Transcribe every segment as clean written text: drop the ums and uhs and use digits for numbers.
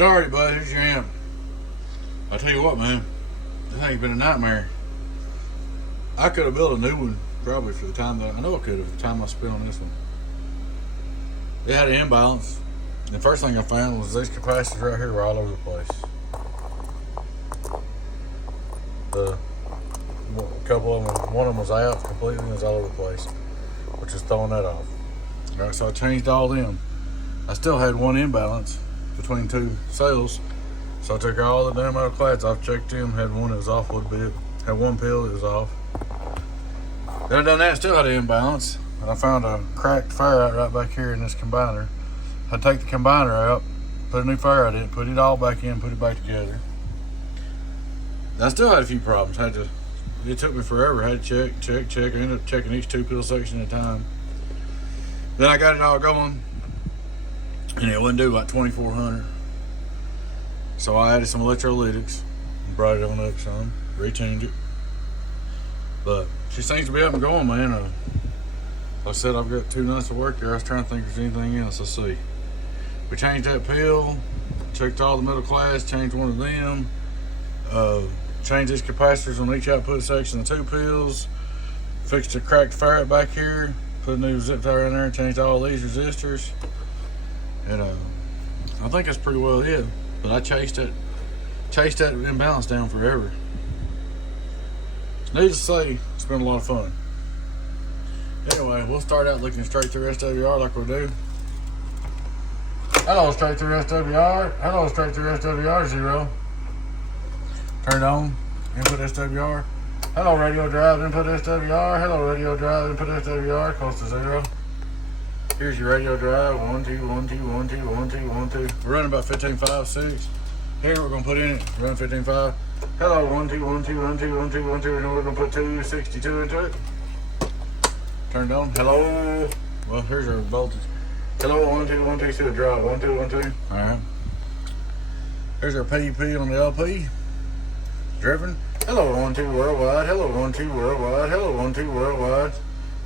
Alright, bud, here's your amp. I tell you what, man, this thing's been a nightmare. I could have built a new one probably for the time that I know I could have, the time I spent on this one. It had an imbalance. The first thing I found was these capacitors right here were all over the place. A couple of them, one of them was out completely and was all over the place, which is throwing that off. Alright, so I changed all them. I still had one imbalance between two cells, so I took all the damn metal clads off, checked them, had one that was off a little bit, had one pill that was off. Then I done that, still had an imbalance, and I found a cracked ferrite right back here in this combiner. I'd take the combiner out, put a new ferrite in it, put it all back in, put it back together. I still had a few problems. It took me forever. I had to check. I ended up checking each two pill section at a time. Then I got it all going, and it wouldn't do about 2400. So I added some electrolytics and brought it on up some, retuned it. But she seems to be up and going, man. Like I said, I've got 2 nights of work here. I was trying to think if there's anything else. Let's see. We changed that pill, checked all the metal class, changed one of them, changed these capacitors on each output section of 2 pills, fixed the cracked ferrite back here, put a new zip tie in there, changed all these resistors, and I think that's pretty well it. But I chased that imbalance down forever. Needless to say, it's been a lot of fun. Anyway, we'll start out looking straight through SWR like we do. Hello, straight through SWR. Hello, straight through SWR 0. Turn on, input SWR. Hello, radio drive, input SWR. Hello, radio drive, input SWR, close to 0. Here's your radio drive, 1, 2, 1, 2, 1, 2, 1, 2, 1, 2. We're running about 15.5, 6. Here we're gonna put in it, run 15.5. Hello, 1, 2, 1, 2, 1, 2, 1, 2, 1, 2, and then we're gonna put 262 into it. Turned on, hello. Well, here's our voltage. Hello, 1, 2, 1, 2, see the drop, 1, 2, 1, 2. All right. Here's our PUP on the LP. Driven. Hello, 1, 2 worldwide. Hello, 1, 2 worldwide. Hello, 1, 2 worldwide.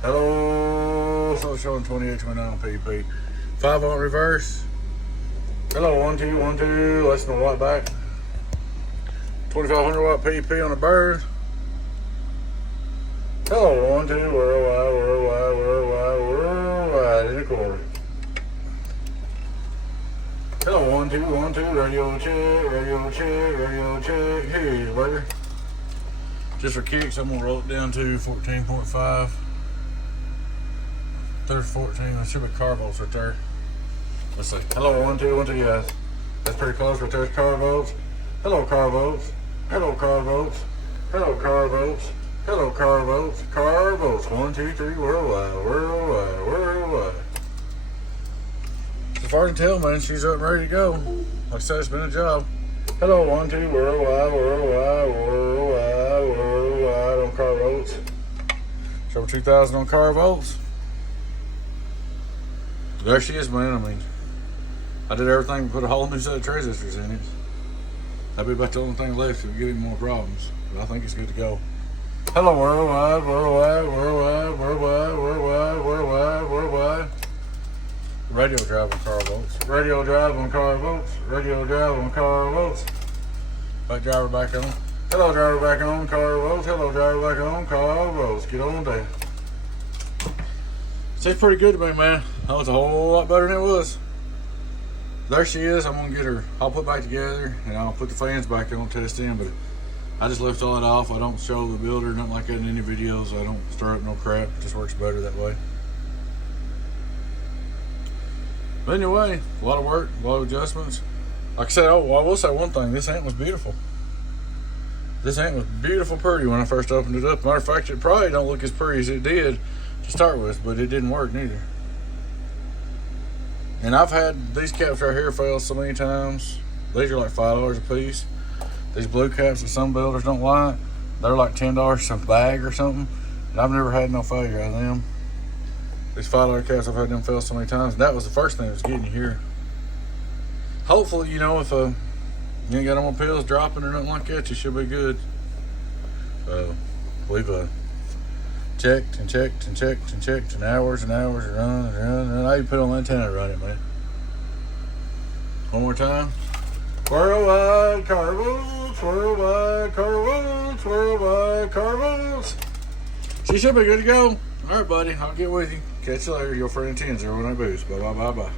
Hello. So it's showing 2829 on PUP. 5 volt reverse. Hello, 1, 2, 1, 2. Less than a watt back. 2500 watt PUP on the bird. Hello, 1, 2 worldwide, worldwide, worldwide, worldwide in the quarter. Hello, 1, 2, 1, 2, radio check, radio check, radio check. Here, baby. Just for kicks, I'm gonna roll it down to 14.5. There's 14. That should be car volts right there. Let's see. Hello, 1, 2, 1, 2, yes. That's pretty close right there's car volts. Hello, car volts. Hello, car volts. Hello, car volts. Hello, car volts. Car volts. 1, 2, 3, worldwide, worldwide, worldwide. As far as I can tell, man, she's up and ready to go. Like I said, it's been a job. Hello, 1, 2, worldwide, worldwide, worldwide, worldwide on car volts. Show 2000 on car volts. There she is, man. I mean, I did everything, put a whole new set of transistors in it. That'd be about the only thing left if we get any more problems. But I think it's good to go. Hello, worldwide, worldwide, worldwide, worldwide, worldwide, worldwide, worldwide. Radio drive on car volts. Radio drive on car volts. Radio drive on car volts. Back driver back on. Hello, driver back on car volts. Hello, driver back on car volts. Get on down. She's pretty good to me, man. That was a whole lot better than it was. There she is. I'm gonna get her all put back together, and I'll put the fans back on, test in. But I just left all that off. I don't show the builder, nothing like that in any videos. I don't stir up no crap. It just works better that way. But anyway, a lot of work, a lot of adjustments. Like I said, I will say one thing. This amp was beautiful. This amp was beautiful pretty when I first opened it up. Matter of fact, it probably don't look as pretty as it did to start with, but it didn't work neither. And I've had these caps right here fail so many times. These are like $5 a piece. These blue caps that some builders don't like, they're like $10 a bag or something. And I've never had no failure out of them. These $5 caps, I've had them fail so many times. And that was the first thing that was getting you here. Hopefully, you know, if you ain't got no more pills dropping or nothing like that, you should be good. We've checked and checked and checked and checked and hours and hours and run and run. And I even put on the antenna to run it, man. One more time. Worldwide carvals, worldwide carvals, worldwide carvals. She should be good to go. All right, buddy. I'll get with you. Catch you later. Your friend 10-0 Boost. Bye, bye, bye, bye.